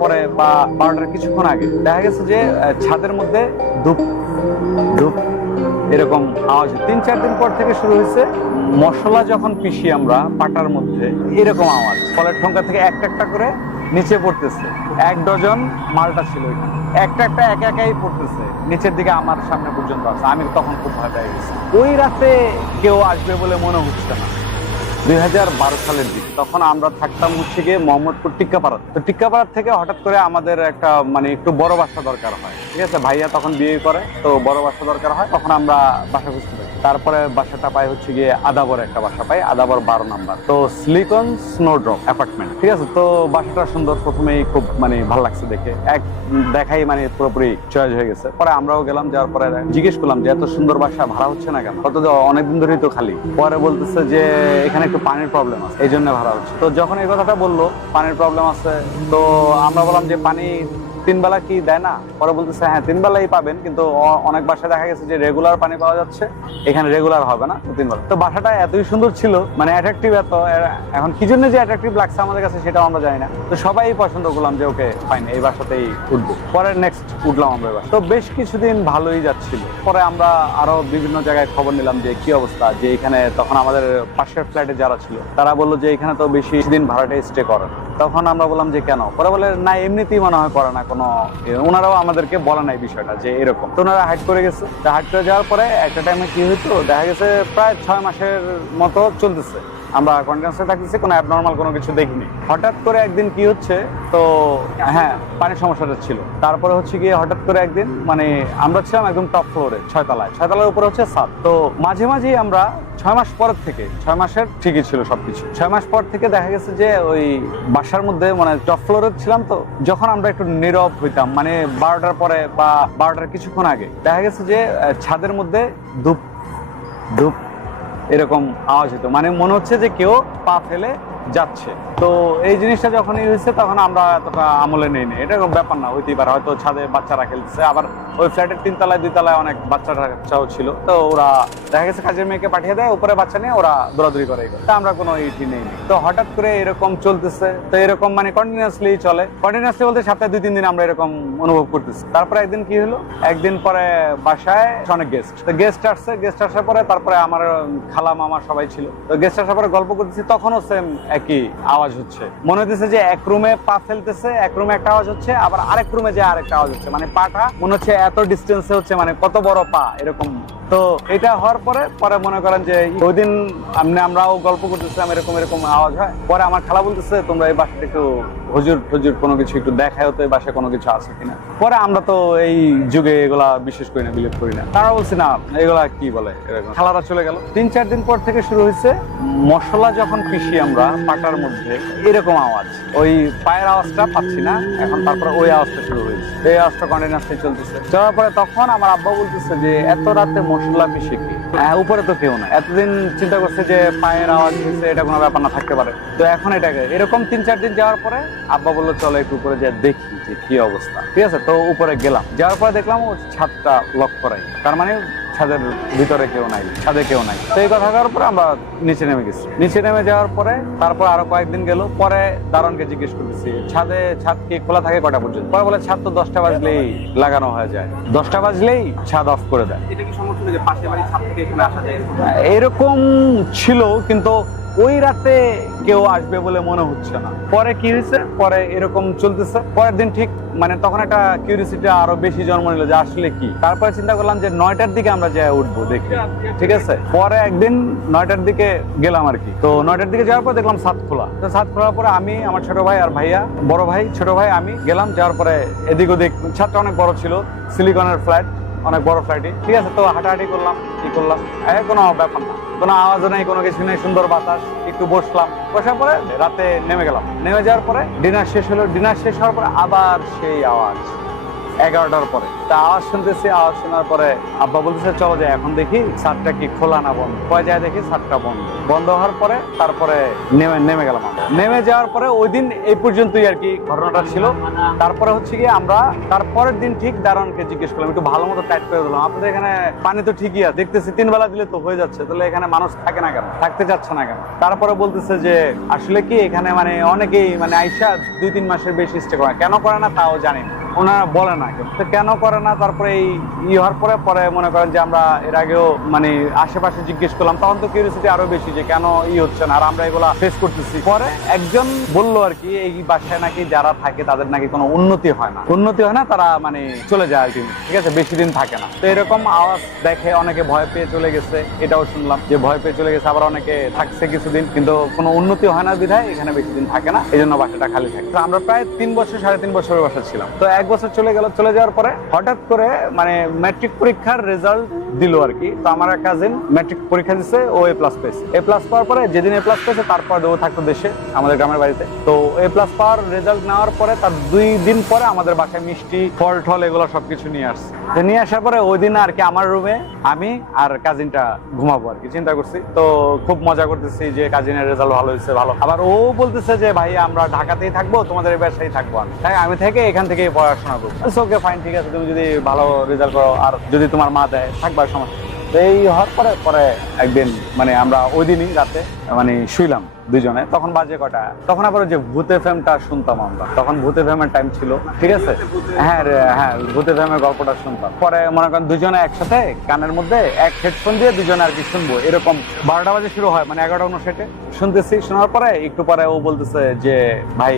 পরে বা 12টার কিছুক্ষণ আগে দেখা গেছে যে ছাদের মধ্যে ধূপ ধূপ এরকম আওয়াজ। 3-4 দিন পর থেকে শুরু হয়েছে মশলা যখন পিষি আমরা পাটার মধ্যে এরকম আওয়াজ, ফলের ঠোঙ্কা থেকে একটা একটা করে নিচে পড়তেছে। 1 ডজন মালটা ছিল ওইখানে, একটা একটা একা একাই পড়তেছে নিচের দিকে আমার সামনে পর্যন্ত আছে। আমি তখন খুব ভয় পেয়ে গেছি। ওই রাতে কেউ আসবে বলে মনে হচ্ছে না। 2012 সালের দিকে তখন আমরা থাকতাম হচ্ছে গিয়ে মোহাম্মদপুর টিক্কাপাড়া। তো টিক্কাপাড়া থেকে হঠাৎ করে আমাদের একটা মানে একটু বড় বাসা দরকার হয়, ঠিক আছে। ভাইয়া তখন বিয়ে করে, তো বড় বাসা দরকার হয়, তখন আমরা বাসা খুঁজতে পারি। তারপরে বাসাটা পাই হচ্ছে গিয়ে আদাবর একটা বাসা পাই, আদাবর 12 নাম্বার, তো সিলিকন স্নোড্রপ অ্যাপার্টমেন্ট, ঠিক আছে। তো বাসাটা সুন্দর, প্রথমেই খুব মানে ভালো লাগছে দেখে, এক দেখাই মানে পুরোপুরি চয়েস হয়ে গেছে। পরে আমরাও গেলাম, যাওয়ার পরে জিজ্ঞেস করলাম যে এত সুন্দর বাসা ভাড়া হচ্ছে না কেন, কত অনেকদিন ধরেই তো খালি। পরে বলতেছে যে এখানে একটু পানির প্রবলেম আছে, এই জন্য ভাড়া হচ্ছে। তো যখন এই কথাটা বললো পানির প্রবলেম আছে, তো আমরা বললাম যে পানি 3 বেলা কি দেয় না? পরে বলতেছে হ্যাঁ 3 বেলাই পাবেন, কিন্তু অনেক বাসায় দেখা গেছে যে রেগুলার পানি পাওয়া যাচ্ছে, এখানে রেগুলার হবে না, 3 বেলা। তো বাসাটা এতই সুন্দর ছিল, মানে অ্যাট্রাকটিভ এত, এখন কি জন্য যে অ্যাট্রাকটিভ লাগছে আমাদের কাছে সেটাও আমরা জানি না। তো সবাই পছন্দ করলাম যে ওকে ফাইন, এই বাসাতেই উঠবো। পরে নেক্সট উঠলাম আমরা এবার। তো বেশ কিছুদিন ভালোই যাচ্ছিল। পরে আমরা আরো বিভিন্ন জায়গায় খবর নিলাম যে কি অবস্থা, যে এখানে তখন আমাদের পাশের ফ্ল্যাটে যারা ছিল তারা বললো যে এখানে তো বেশি দিন ভাড়াটে স্টে করে। তখন আমরা বললাম যে কেন? পরে বলে না এমনিতেই মনে হয় করে না কোনো, ওনারাও আমাদেরকে বলে নাই বিষয়টা যে এরকম। তো ওনারা হাইড করে গেছে। হাইড করে যাওয়ার পরে একটা টাইমে কি হইতো, দেখা গেছে প্রায় 6 মাসের মতো চলতেছে, আমরা কন্টিনিউয়াসলি থাকতেছি, কোনো অ্যাবনর্মাল কোনো কিছু দেখিনি। হঠাৎ করে একদিন কি হচ্ছে, তো হ্যাঁ পানির সমস্যাটা ছিল। তারপরে হচ্ছে গিয়ে হঠাৎ করে একদিন মানে আমরা ছিলাম একদম টপ ফ্লোরে, 6 তলায়, 6 তলার উপরে হচ্ছে ছাদ। তো মাঝে মাঝেই আমরা 6 মাস পরের থেকে, 6 মাসের ঠিকই ছিল সবকিছু, 6 মাস পর থেকে দেখা গেছে যে ওই বাসার মধ্যে মানে টপ ফ্লোরে ছিলাম, তো যখন আমরা একটু নীরব হইতাম মানে 12টার পরে বা 12টার কিছুক্ষণ আগে দেখা গেছে যে ছাদের মধ্যে ধূপ ধূপ এরকম আওয়াজ হতো, মানে মনে হচ্ছে যে কেউ পা ফেলে যাচ্ছে। তো এই জিনিসটা যখনই হয়েছে তখন আমরা এতটা আমলে নেই, এটা কোনো ব্যাপার না, হইতেই পারে, হয়তো ছাদে বাচ্চারা খেলতেছে। আবার ওই ফ্ল্যাটের 3 তলায় 2 তলায় অনেক বাচ্চারাও ছিল, তো ওরা দেখা গেছে কাজের মেয়েকে পাঠিয়ে দেয়, উপরে বাচ্চা নিয়ে ওরা দৌড়াদৌড়ি করে, তা আমরা কোনো ইটি নেই। তো হঠাৎ করে এরকম চলতেছে, তো এরকম মানে কন্টিনিউয়াসলি চলে, কন্টিনিউয়াসলি বলতে সপ্তাহে 2-3 দিন আমরা এরকম অনুভব করতেছি। তারপরে একদিন কি হলো, একদিন পরে বাসায় অনেক গেস্ট, তো গেস্ট আসছে, গেস্ট আসার পরে তারপরে আমার খালা মামা সবাই ছিল, তো গেস্ট আসার পরে গল্প করতেছি, তখনও সেম একই আওয়াজ হচ্ছে। মনে হচ্ছে যে এক রুমে পা ফেলতেছে, এক রুমে একটা আওয়াজ হচ্ছে, আবার আরেক রুমে যে আরেকটা আওয়াজ হচ্ছে, মানে পাটা মনে হচ্ছে এত ডিস্টেন্সে হচ্ছে, মানে কত বড় পা এরকম। তো এটা হওয়ার পরে পরে মনে করেন যে ওই দিন আমরাও গল্প করতেছিলাম এরকম এরকম আওয়াজ হয়। পরে আমার খালা বলতেছে তোমরা এই বাসাটা একটু হুজুর টুজুর কোনো কিছু একটু দেখায়, তো এই বাসায় কোনো কিছু আছে কিনা। পরে আমরা তো এই যুগে এগুলা বিশেষ করি না, বিলিভ করি না, তারা বলছি না এগুলা কি বলে এরকম। খালারা চলে গেল। 3-4 দিন পর থেকে শুরু হয়েছে মশলা যখন পিষি আমরা পাটার মধ্যে এরকম আওয়াজ, ওই পায়ের আওয়াজটা পাচ্ছি না এখন, তারপরে ওই আওয়াজটা শুরু হয়েছে, এই আওয়াজটা কন্টিনিউয়াসলি চলতেছে। চলার পরে তখন আমার আব্বা বলতেছে যে এত রাতে মশলা পিষে কি, উপরে তো কেউ না। এতদিন চিন্তা করছে যে পায়ের আওয়াজ হয়েছে, এটা কোনো ব্যাপার না, থাকতে পারে। তো এখন এটাকে এরকম 3-4 দিন যাওয়ার পরে আব্বা বললো চলো একটু উপরে যা দেখি যে কি অবস্থা, ঠিক আছে। তো উপরে গেলাম, যাওয়ার পরে দেখলাম ও ছাদটা লক করাই, তার মানে ছাদের ভিতরে কেউ নাই, ছাদে কেউ নাই। তো এই কথা করার পরে আমরা নিচে নেমে গেছি। নিচে নেমে যাওয়ার পরে তারপর আরো কয়েকদিন গেল, পরে দারোয়ানকে জিজ্ঞেস করতেছি ছাদ কি খোলা থাকে কটা পর্যন্ত? পরে বলে ছাদ তো 10টা বাজলেই লাগানো হয়ে যায়, 10টা বাজলেই ছাদ অফ করে দেয়। এটা কি সম্ভব ছিল যে পাশের বাড়ির ছাদ থেকে এখানে আসা যায়? এরকম ছিল, কিন্তু ওই রাতে কেউ আসবে বলে মনে হচ্ছে না। পরে কি হয়েছে, পরে এরকম চলতেছে। পরের দিন ঠিক মানে তখন একটা কিউরিওসিটি আরো বেশি জন্ম নিল যে আসলে কি। তারপরে চিন্তা করলাম যে 9টার দিকে আমরা যাই উঠবো দেখি, ঠিক আছে। পরে একদিন 9টার দিকে গেলাম আর কি। তো 9টার দিকে যাওয়ার পর দেখলাম ছাদ খোলা। তো ছাদ খোলার পরে আমি, আমার ছোট ভাই আর ভাইয়া, বড় ভাই, ছোট ভাই, আমি গেলাম। যাওয়ার পরে এদিক ওদিক, ছাদটা অনেক বড় ছিল, সিলিকনের ফ্ল্যাট, অনেক বড় ফ্লাইটই, ঠিক আছে। তো হাঁটাহাঁটি করলাম, কি করলাম, কোনো ব্যাপার না, কোনো আওয়াজও নেই, কোনো কিছু নেই, সুন্দর বাতাস, একটু বসলাম। বসার পরে রাতে নেমে গেলাম। নেমে যাওয়ার পরে ডিনার শেষ হলো। ডিনার শেষ হওয়ার পরে আবার সেই আওয়াজ, 11টার পরে। তা আওয়াজ শুনতেছি, আওয়াজ শোনার পরে আব্বা বলতেছে চলো যাই এখন দেখি ছাদটা কি খোলা না বন্ধ। কয় যায় দেখি ছাদটা বন্ধ। বন্ধ হওয়ার পরে তারপরে নেমে গেলাম। নেমে যাওয়ার পরে ওই দিন এই পর্যন্তই আর কি ঘটনাটা ছিল। তারপরে হচ্ছে কি আমরা তারপরের দিন ঠিক দারোয়ানকে জিজ্ঞেস করলাম, একটু ভালো মতো টাইট করে দিলাম, আপনাদের এখানে পানি তো ঠিকই আছে, দেখতেছি 3 বেলা দিলে তো হয়ে যাচ্ছে, তাহলে এখানে মানুষ থাকে না কেন, থাকতে যাচ্ছে না কেন? তারপরে বলতেছে যে আসলে কি এখানে মানে অনেকেই মানে আইসা 2-3 মাসের বেশি স্টে করে, কেন করে না তাও জানি না, ওনারা বলে না কিন্তু কেন করে না। তারপরে এই হওয়ার পরে মনে করেন যে আমরা এর আগেও মানে আশেপাশে জিজ্ঞেস করলাম, তখন তো কিউরিয়াসিটি আরো বেশি যে কেন হচ্ছে না, আর আমরা এগুলা ফেস করতেছি। পরে একজন বললো আর কি এই বাসায় নাকি যারা থাকে তাদের নাকি কোনো উন্নতি হয় না, তারা মানে চলে যায় আর কি, ঠিক আছে, বেশি দিন থাকে না। তো এরকম আওয়াজ দেখে অনেকে ভয় পেয়ে চলে গেছে, এটাও শুনলাম যে ভয় পেয়ে চলে গেছে, আবার অনেকে থাকছে কিছুদিন কিন্তু কোনো উন্নতি হয় না বিধায় এখানে বেশি দিন থাকে না, এই জন্য বাসাটা খালি থাকে। তো আমরা প্রায় 3 বছর 3.5 বছরের বাসা ছিলাম। তো 1 বছর চলে গেল, চলে যাওয়ার পরে হঠাৎ করে মানে ম্যাট্রিক পরীক্ষার রেজাল্ট দিল আর কি। তো আমার এক কাজিন ম্যাট্রিক পরীক্ষা দিচ্ছে, ও A+ পেয়েছে। A+ পাওয়ার পরে যেদিন A+ পেয়েছে তারপর ও থাকতো দেশে আমাদের গ্রামের বাড়িতে। তো A+ পাওয়ার রেজাল্ট নেওয়ার পরে তার 2 দিন পরে আমাদের বাসায় মিষ্টি ফল টল এগুলো সবকিছু নিয়ে আসছে। তো নিয়ে আসার পরে ওই দিন আর কি আমার রুমে আমি আর কাজিনটা ঘুমাবো আর কি চিন্তা করছি। তো খুব মজা করতেছি যে কাজিনের রেজাল্ট ভালো হয়েছে, ভালো। আবার ও বলতেছে যে ভাই আমরা ঢাকাতেই থাকবো, তোমাদের এই বাসায় থাকবো, তাই আমি থেকে এখান থেকে পড়াশোনা করবো। ওকে ফাইন, ঠিক আছে, তুমি যদি ভালো রেজাল্ট করো আর যদি তোমার মা দেয় থাকবার সমস্যা। তো এই হওয়ার পরে একদিন মানে আমরা ওই দিনই রাতে মানে শুইলাম দুজনে। তখন বাজে কটা, তখন আবার যে ভূত এফএমটা শুনতাম আমরা, তখন ভূত এফএমের টাইম ছিল, ঠিক আছে, হ্যাঁ ভূত এফএমের গল্পটা শুনতাম। পরে মনে করেন দুজনে একসাথে কানের মধ্যে এক হেডফোন দিয়ে দুজনে আর কি শুনবো, এরকম 12টা বাজে শুরু হয়, মানে 11:59 শুনতেছি। শোনার পরে একটু পরে ও বলতেছে যে ভাই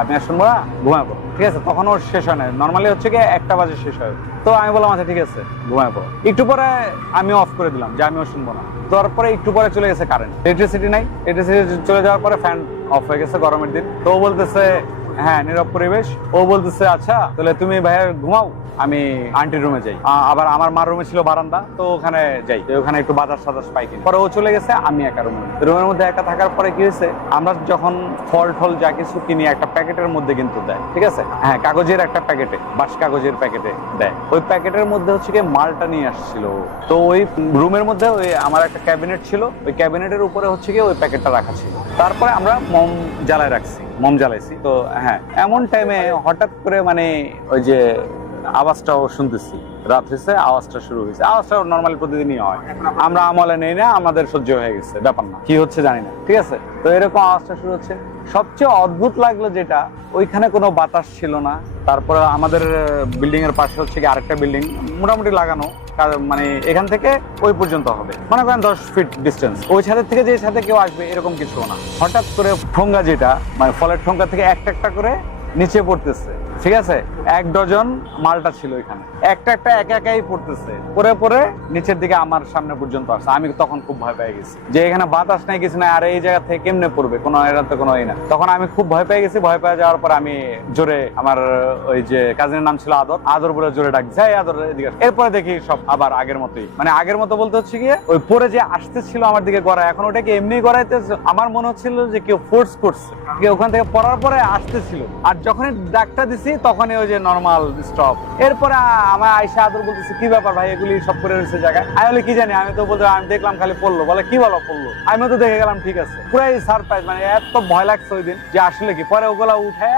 আমি আর শুনবো না, ঘুমাবো, ঠিক আছে। তখন ওর শেষ হয় না, নর্মালি হচ্ছে কি 1টা বাজে শেষ হয়। তো আমি বললাম আচ্ছা ঠিক আছে ঘুমাবো। একটু পরে আমি অফ করে দিলাম যে আমিও শুনবো না। তারপরে একটু পরে চলে গেছে কারেন্ট, ইলেকট্রিসিটি নাই। ইলেকট্রিসিটি চলে যাওয়ার পরে ফ্যান অফ হয়ে গেছে, গরমের দিন। তো ও বলতেছে হ্যাঁ নীরব পরিবেশ। ও বলতেছে আচ্ছা তাহলে তুমি ভাইয়া ঘুমাও, আমি আন্টির রুমে যাই। আবার আমার মার রুমে ছিল বারান্দা, তো ওখানে যাই, ওখানে একটু বাতাস সাতাস পাই কিনা। পরে ও চলে গেছে, আমি একা রুমের মধ্যে একা থাকার পরে কি হয়েছে, আমরা যখন ফল টল যা কিছু কিনি একটা প্যাকেটের মধ্যে কিন্তু দেয়, ঠিক আছে, হ্যাঁ কাগজের একটা প্যাকেটে, বাঁশ কাগজের প্যাকেটে দেয়। ওই প্যাকেটের মধ্যে হচ্ছে কি মালটা নিয়ে আসছিল। তো ওই রুমের মধ্যে ওই আমার একটা ক্যাবিনেট ছিল, ওই ক্যাবিনেটের উপরে হচ্ছে কি ওই প্যাকেটটা রাখা ছিল। তারপরে আমরা মম জ্বালাইছি। তো হ্যাঁ এমন টাইমে হঠাৎ করে মানে ওই যে আওয়াজটাও শুনতেছি, রাত হয়েছে, আওয়াজটা শুরু হয়েছে। আওয়াজটা নর্মালি প্রতিদিনই হয়, আমরা আমলে নেই না, আমাদের সহ্য হয়ে গেছে, ব্যাপার না, কি হচ্ছে জানি না, ঠিক আছে। তো এরকম আওয়াজটা শুরু হচ্ছে। সবচেয়ে অদ্ভুত লাগলো যেটা, ওইখানে কোনো বাতাস ছিল না। তারপরে আমাদের বিল্ডিং এর পাশে হচ্ছে কি আরেকটা বিল্ডিং মোটামুটি লাগানো, মানে এখান থেকে ওই পর্যন্ত হবে মনে করেন 10 ফিট ডিস্টেন্স। ওই ছাদের থেকে যে ছাদে কেউ আসবে এরকম কিছু না। হঠাৎ করে ঠোঙ্গা যেটা মানে ফলের ঠোঙ্গা থেকে একটা করে নিচে পড়তেছে, ঠিক আছে। 1 ডজন মালটা ছিল এখানে, একটা একাই পড়তেছে, পরে নিচের দিকে আমার সামনে পর্যন্ত আসছে। আমি তখন খুব ভয় পেয়ে গেছি যে এখানে বাতাস নাই, কিছু নাই, আর এই জায়গা থেকে কেমনে পড়বে, কোনো এটা তো কোনো না। তখন আমি খুব ভয় পেয়ে গেছি। ভয় পেয়ে যাওয়ার পর আমি জোরে, আমার ওই যে কাজিনের নাম ছিল আদর বলে জোরে ডাক যাই, আদর এদিকে। এরপরে দেখি সব আবার আগের মতোই, মানে আগের মতো বলতে হচ্ছে গিয়ে ওই পরে যে আসতেছিল আমার দিকে গড়ায়, এখন ওটাকে এমনি গড়াইতে আমার মনে হচ্ছিল যে কেউ ফোর্স করছে, ওখান থেকে পড়ার পরে আসতেছিল। আর যখনই ডাকটা দিছি তখনই ওই যে নর্মাল স্টপ। এরপরে আমার আয়সা আদর বলতেছে কি ব্যাপার ভাই, এগুলি সব করে রয়েছে জায়গায়। আমি বলি কি জানি, আমি তো বলতে আমি দেখলাম খালি পড়লো। বলে কি বলো পড়লো? আমিও তো দেখে গেলাম, ঠিক আছে। পুরাই সারপ্রাইজ, মানে এত ভয় লাগছে ওই দিন যে আসলে কি। পরে ওগুলা উঠে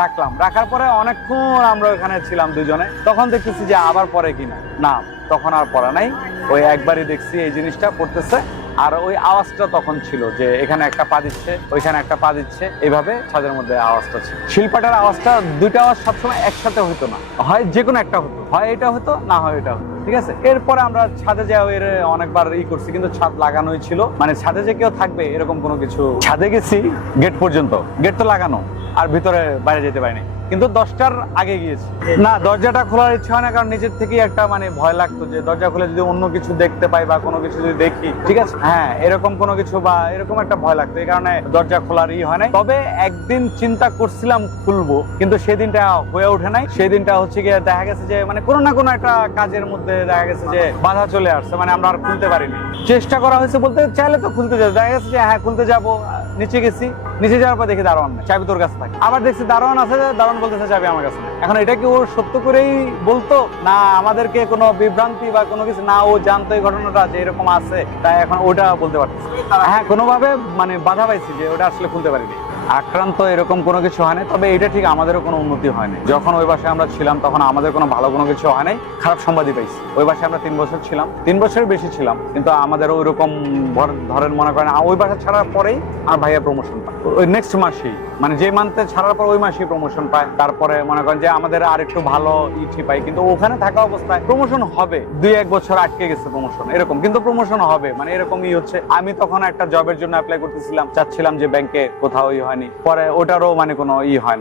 রাখলাম, রাখার পরে অনেকক্ষণ আমরা ওখানে ছিলাম দুজনে। তখন দেখতেছি যে আবার পরে কিনা, না তখন আর পড়া নাই। ওই একবারই দেখছি এই জিনিসটা পড়তেছে। আর ওই আওয়াজটা তখন ছিল যে এখানে একটা পা দিচ্ছে, ওইখানে একটা পা দিচ্ছে, এইভাবে ছাদের মধ্যে আওয়াজটা ছিল। শিলপাটার আওয়াজটা, দুইটা আওয়াজ সবসময় একসাথে হতো না, হয় যে কোনো একটা হতো, হয় এটা হতো না হয় এটা হতো, ঠিক আছে। এরপরে আমরা ছাদে যাই, এর অনেকবার করছি, কিন্তু ছাদ লাগানোই ছিল, মানে ছাদে যে কেউ থাকবে এরকম কোনো কিছু। ছাদে গেছি গেট পর্যন্ত, গেট তো লাগানো, আর ভিতরে বাইরে যেতে পারিনি, কিন্তু 10টার আগে গিয়েছি। না দরজাটা খোলার ইচ্ছা হয় না, কারণ নিজের থেকেই একটা মানে ভয় লাগতো যে দরজা খুলে যদি অন্য কিছু দেখতে পাই বা কোনো কিছু যদি দেখি, ঠিক আছে, হ্যাঁ এরকম কোনো কিছু বা এরকম একটা ভয় লাগতো, এই কারণে দরজা খোলারই হয় নাই। তবে একদিন চিন্তা করছিলাম খুলবো, কিন্তু সেদিনটা হয়ে ওঠে নাই। সেদিনটা হচ্ছে গিয়ে দেখা গেছে যে মানে কোনো না কোনো একটা কাজের মধ্যে দেখা গেছে যে বাধা চলে আসছে, মানে আমরা আর খুলতে পারিনি। চেষ্টা করা হয়েছে, বলতে চাইলে তো খুলতে যাবো, দেখা গেছে যে হ্যাঁ খুলতে যাবো, নিচে গেছি, নিচে যাওয়ার পর দেখি দারোয়ান নেই, চাবি তোর কাছে থাকে। আবার দেখছি দারোয়ান আছে, দারোয়ান বলতেছে চাবি আমার কাছে নেই। এখন এটা কি ও সত্য করেই বলতো, না আমাদেরকে কোনো বিভ্রান্তি বা কোনো কিছু, না ও জানতো এই ঘটনাটা যে এরকম আছে, তাই এখন ওটা বলতে পারতেছে। হ্যাঁ, কোনোভাবে মানে বাধা পাইছি যে ওটা আসলে খুলতে পারিনি। আক্রান্ত এরকম কোনো কিছু হয় নাই, তবে এটা ঠিক আমাদেরও কোনো উন্নতি হয়নি। যখন ওই বাসায় আমরা ছিলাম তখন আমাদের কোনো ভালো কোনো কিছু হয় নাই, খারাপ সংবাদই পাইছি। ওই বাসায় আমরা 3 বছর ছিলাম, 3 বছরের বেশি ছিলাম, কিন্তু আমাদের ওইরকম ধরেন মনে করেন ওই বাসা ছাড়ার পরেই আমার ভাইয়া প্রমোশন পায়, ওই নেক্সট মাসেই, মানে যে মান্থে ছাড়ার পর ওই মাসেই প্রমোশন পায়। তারপরে মনে করেন যে আমাদের আর একটু ভালো ইটি পাই, কিন্তু ওখানে থাকা অবস্থায় প্রমোশন হবে, 2-1 বছর আটকে গেছে প্রমোশন এরকম, কিন্তু প্রমোশন হবে, মানে এরকমই হচ্ছে। আমি তখন একটা জবের জন্য অ্যাপ্লাই করতেছিলাম, চাচ্ছিলাম যে ব্যাংকে, কোথাও হয়, পরে ওটারও মানে কোনো হয় না।